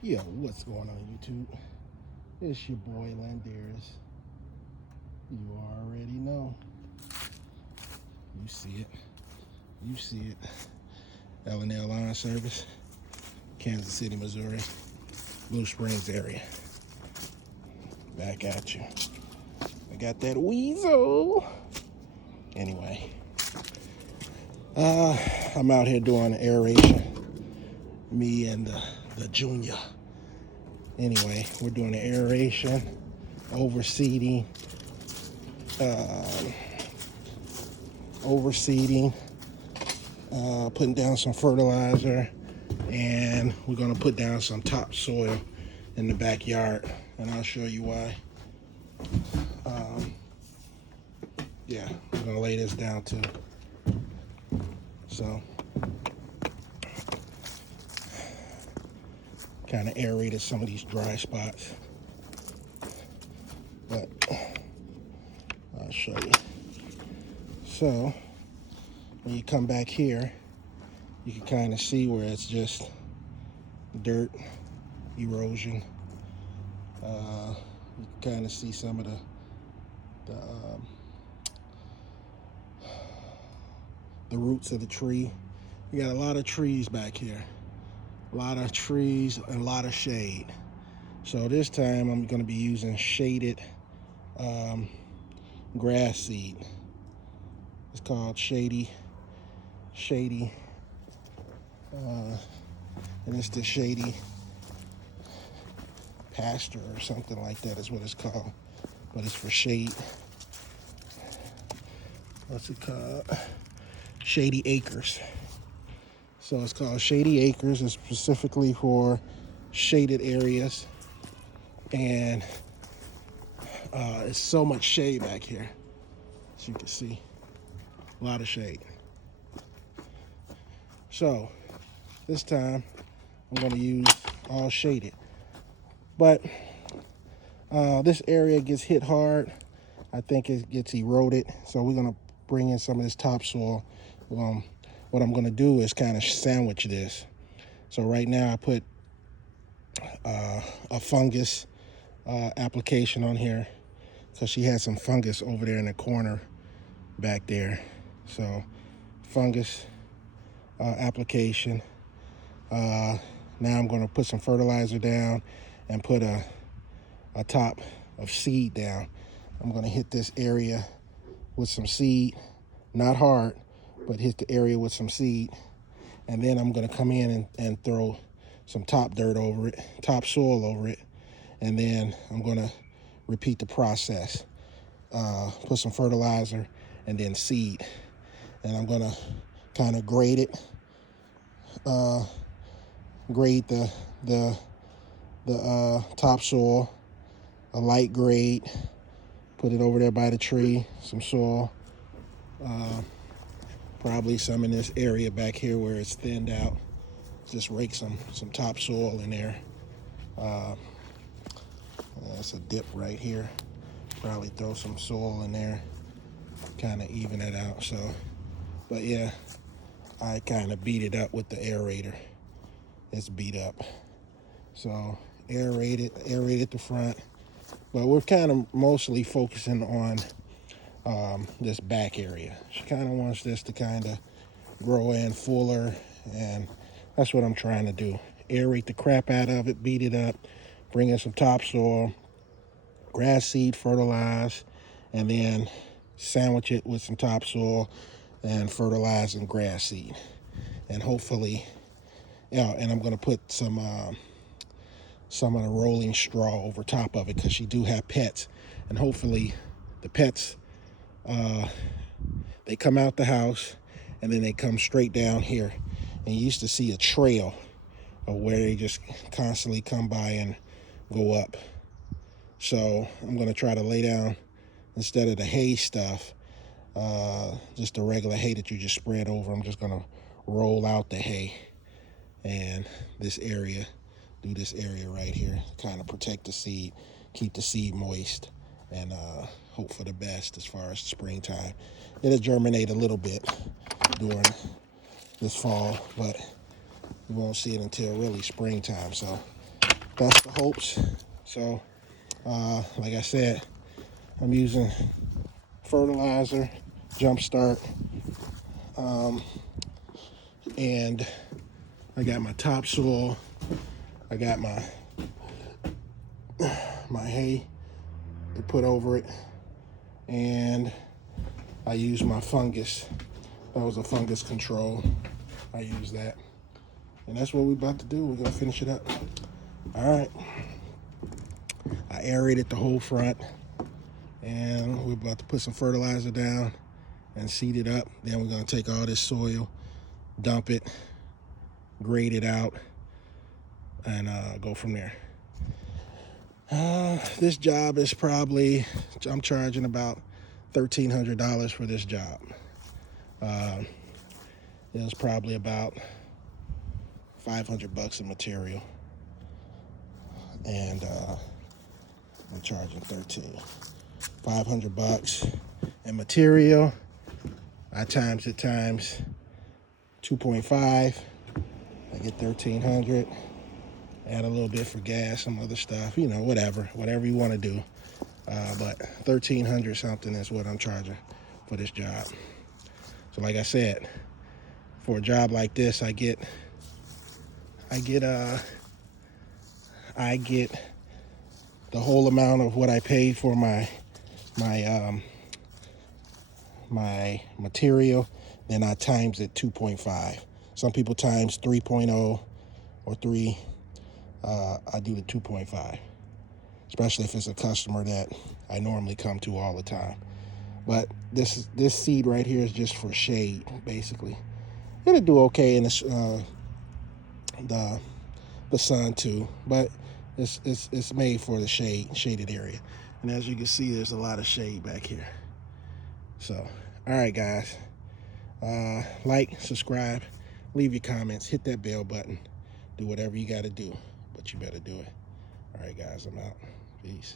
Yo, what's going on YouTube? It's your boy Landeris. You already know. You see it. You see it. L&L Line Service, Kansas City, Missouri, Blue Springs area. Back at you. I got that weasel. Anyway, I'm out here doing aeration. Me and the junior. Anyway, we're doing the aeration, overseeding, putting down some fertilizer, and we're going to put down some topsoil in the backyard, and I'll show you why. Yeah, we're going to lay this down too. So, kind of aerated some of these dry spots, but I'll show you. So, when you come back here, you can kind of see where it's just dirt, erosion. You can kind of see some of the roots of the tree. We got a lot of trees back here. A lot of trees and a lot of shade. So this time I'm going to be using shaded grass seed. It's called shady, and it's the shady pasture or something like that is what it's called, but it's for shade. What's it called? Shady Acres. So it's called Shady Acres. It's specifically for shaded areas, and it's so much shade back here, as you can see. A lot of shade. So this time I'm going to use all shaded, but this area gets hit hard. I think it gets eroded, so we're going to bring in some of this topsoil. What I'm going to do is kind of sandwich this. So right now I put a fungus application on here because she had some fungus over there in the corner back there. So fungus application. Now I'm going to put some fertilizer down and put a top of seed down. I'm going to hit this area with some seed, not hard, but hit the area with some seed. And then I'm going to come in and throw some top dirt over it, topsoil over it. And then I'm going to repeat the process. Put some fertilizer and then seed. And I'm going to kind of grade it. Grade the topsoil, a light grade. Put it over there by the tree, some soil. Probably some in this area back here where it's thinned out. Just rake some topsoil in there. That's a dip right here. Probably throw some soil in there, kind of even it out. So, but yeah, I kind of beat it up with the aerator. It's beat up. So aerated the front, but we're kind of mostly focusing on this back area. She kind of wants this to kind of grow in fuller, and that's what I'm trying to do. Aerate the crap out of it, beat it up, bring in some topsoil, grass seed, fertilize, and then sandwich it with some topsoil and fertilize and grass seed. And hopefully, yeah, and I'm going to put some of the rolling straw over top of it because she do have pets, and hopefully the pets they come out the house and then they come straight down here, and you used to see a trail of where they just constantly come by and go up. So I'm going to try to lay down, instead of the hay stuff, just the regular hay that you just spread over. I'm just going to roll out the hay and this area, do this area right here, kind of protect the seed, keep the seed moist, and hope for the best as far as springtime. It'll germinate a little bit during this fall, but you won't see it until really springtime. So that's the hopes. So, like I said, I'm using fertilizer, Jumpstart, and I got my topsoil. I got my hay to put over it, and I use my fungus. That was a fungus control. I use that, and that's what we're about to do. We're gonna finish it up. All right. I aerated the whole front, and we're about to put some fertilizer down and seed it up. Then we're gonna take all this soil, dump it, grade it out, and go from there. This job is probably, I'm charging about $1,300 for this job. It was probably about $500 in material, and I'm charging $500 in material. I times it times 2.5. I get $1,300. Add a little bit for gas, some other stuff, you know, whatever you want to do. But $1,300 something is what I'm charging for this job. So like I said, for a job like this, I get the whole amount of what I paid for my material, then I times it 2.5. Some people times 3.0 or 3. I do the 2.5, especially if it's a customer that I normally come to all the time. But this seed right here is just for shade, basically. It'll do okay in the sun too, but it's made for the shaded area. And as you can see, there's a lot of shade back here. So, all right, guys, like, subscribe, leave your comments, hit that bell button, do whatever you got to do, but you better do it. All right, guys, I'm out. Peace.